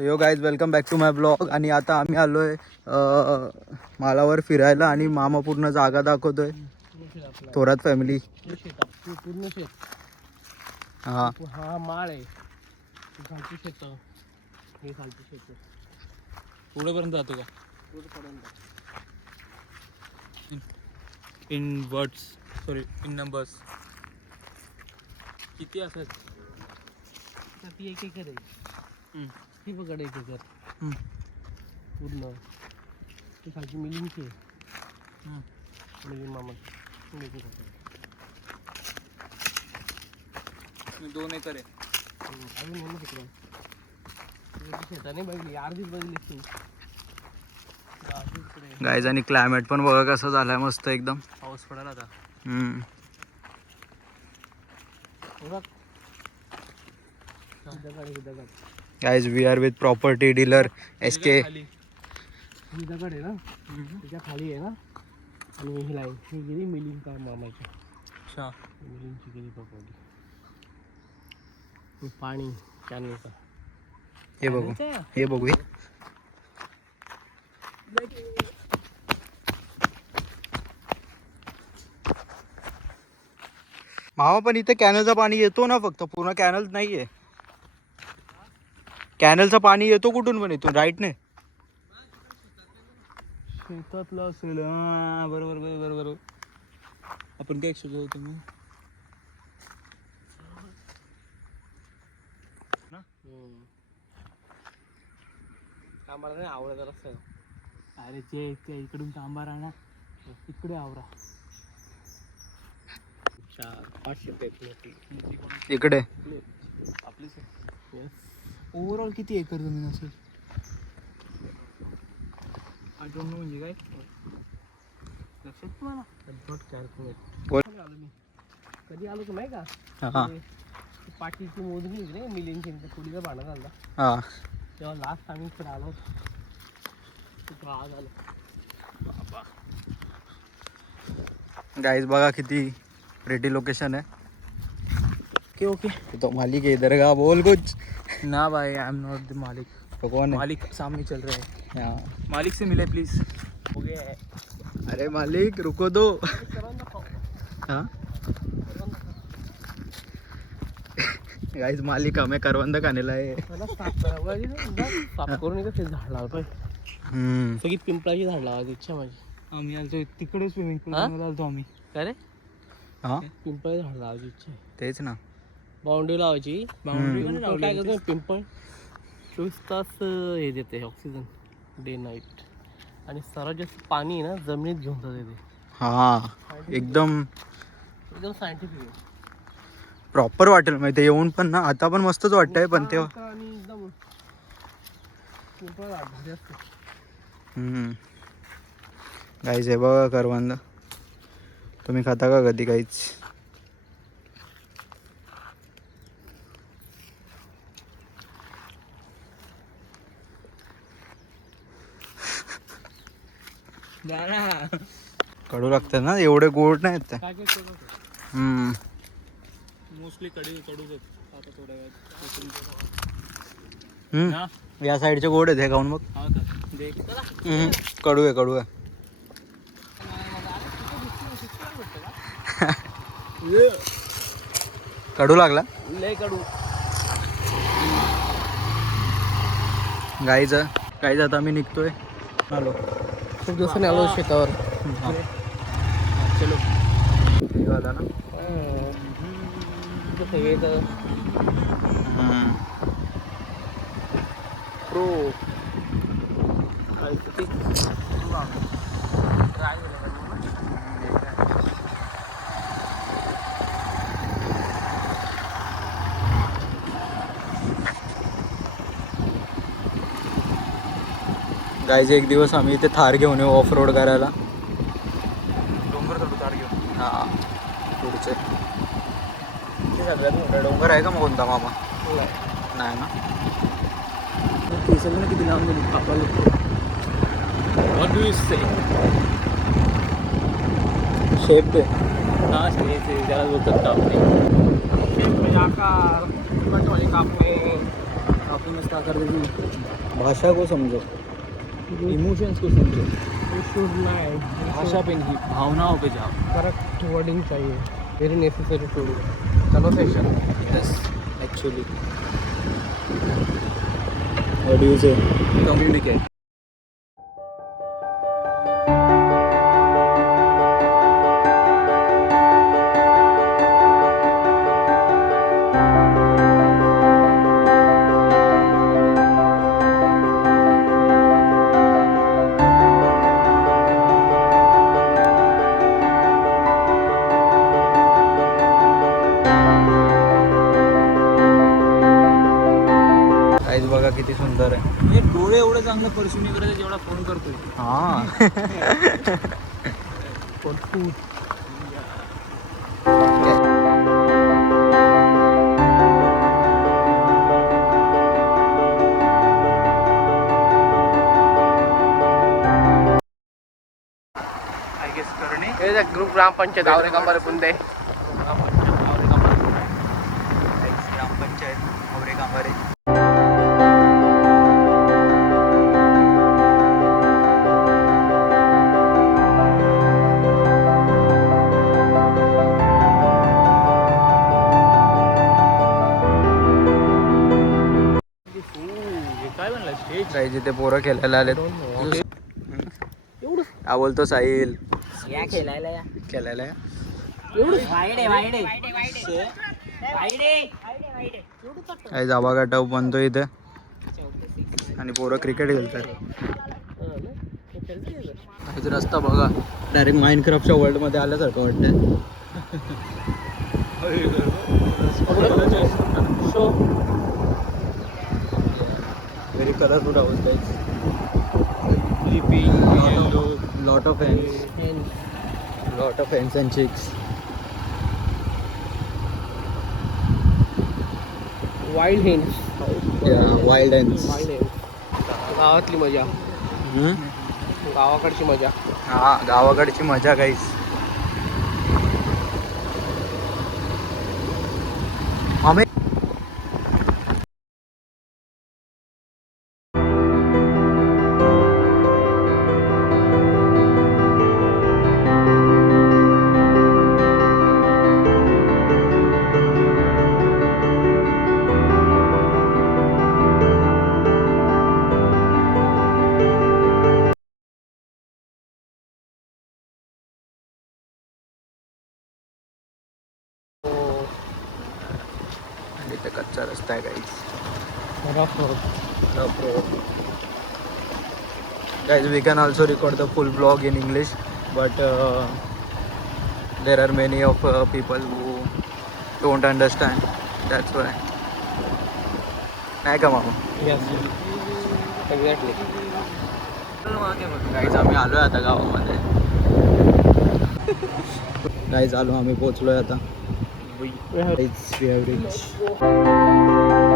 Yo guys welcome back to my blog. आणि आता आम्ही आलोय मालावर फिरायला आणि मामा पूर्ण जागा दाखवतोय. थोरात फॅमिली. पूर्ण शेत. हा माळ आहे. खालची शेत. हे खालची शेत. पुढेपर्यंत जातो का? पुढेपर्यंत. In words sorry in numbers किती असत? ती 1 एकर आहे. ती पकड 1 एकर पूर्ण. ती खालची मिलिंगची आहे. मिलिंग मामा 2 एकर आहे. अजून नाही तिकडे शेताने बघली अर्धीच बघली तू. गाईज आणि क्लायमेट पण बघा कसं झालंय मस्त एकदम. पाऊस पडायला आता. Guys we are with property dealer SK. ही दगड आहे ना त्याच्या खाली आहे ना. आणि ही लाईन ही गेली मिलिंग का मामाची. अच्छा मिलिंगची गेली प्रॉपर्टी. पाणी कॅनलचा. हे बघू हे बघू हे मामा. पण इथे कॅनलचं पाणी येतो ना फक्त, पूर्ण कॅनल नाहीये. कॅनलचं पाणी येतो कुठून पण इथून राईट ने. शेतातलं असेल. बरोबर बरोबर बरोबर. आपण काय शिकवतो तुम्ही कांबारा नाही आवडत रस्ता. अरे ते इकडून कांबारा ना तिकडे आवरा. 400-500 इकडे. आपलीच ओव्हरऑल किती एकर जमीन असेल? I don't know. म्हणजे काय लक्षात तुम्हाला? आलो मी कधी आलो तर नाही का? पाठीची मोजणी रे मिलिंगची पुढीचा भांडा झाला तेव्हा लास्ट आम्ही इकडे आलो. आज आलो. गाइस बघा किती प्रेटी लोकेशन है. Okay okay. तो मालिक है इधर का. बोल कुछ ना भाई आई एम नॉट द मालिक. तो कौन है? मालिक सामने चल रहे हैं. मालिक से मिले प्लीज. हो गया है. अरे मालिक रुको दो. हाँ गाइस मालिक हमें करवंद खाने लाए. साफ करून झाड लावलं पाहिजे. सगळी पिंपळाची झाड लावायची इच्छा माझी. आम्ही आलतो तिकडे स्विमिंग पूल आलतो आम्ही. काय रे? पिंपळाची झाड लावायची इच्छा आहे. तेच ना. बाउंड्री लावायची. बाउंड्री काय करतो पिंपळ 24 तास हे देते ऑक्सिजन डे नाईट. आणि सर्वात जास्त पाणी ना जमिनीत घेऊन जाते ते. हा एकदम एकदम सायंटिफिक आहे. प्रॉपर वाटेल माहिती येऊन पण ना. आता पण मस्तच वाटतंय पण तेव्हा. आणि एकदम पिंपळ झाड भारी असते. गाईज हे बघा करवंद. तुम्ही खाता का कधी? काहीच कडू लागतात ना. एवढे गोड नाही आहेत. मोस्टली कडूच आता थोड्या वेळात. या साईडचे गोड आहेत हे खाऊन बघ. कडू आहे कडू आहे. कडू लागला. लय कडू. गाईज आता आम्ही निघतोय. आलो खूप दिवसांनी आलो शेतावर. चलो आला ना. प्रो गाईज एक दिवस आम्ही इथे थार घेऊन येऊ ऑफ रोड करायला. डोंगर चढू थार घेऊन. हां पुढचे ते सगळ्यात मोठा डोंगर आहे का मग कोणता मामा? नाही ना. केसाला किती लांब गेली कापायला. What do you say? Shape ते त्याला बोलतात कापणे. शेप म्हणजे आकार कापूनच आकार देऊ. भाषा को समझो, इमोशंस को समझो, शुड नाही भाषा पे नहीं भावनाओं पे जाओ. करेक्ट वर्डिंग चाहिए, very necessary to conversation. Yes, actually. What do you say? Communicate. काहीच बघा किती सुंदर आहे. हे डोळे एवढं चांगलं परसून नाही करायचं जेवढा फोन करतोय. हा. आय गेस करणे हे ग्रुप ग्रामपंचायत आवरे कंबारे पुंदे. ग्रामपंचायत आवरे कांबारे. काय म्हणलं स्टेज काही जिथे पोरं खेळायला आलेत. एवढं हा बोलतो साहिल या खेळायला या खेळायला. काही जावा गाठाव बनतो इथे आणि पोरं क्रिकेट खेळतात. इथे रस्ता बघा डायरेक्ट माइनक्राफ्टच्या वर्ल्ड मध्ये आल्यासारखं वाटतंय. Very colourful house guys. Lot of hens and chicks. Wild hens. Wild hens. गावातली मजा, गावाकडची मजा. हा गावाकडची मजा गाईज. आम्ही इथे कच्चा रस्ता आहे guys. Guys, we can also record the full vlog in English, but there are many of people who don't understand. That's why. नाही का मामा? एक्झॅक्टली. गाईज आम्ही आलोय आता गावामध्ये. गाईज आलो आम्ही पोचलोय आता. Guys, we have reached.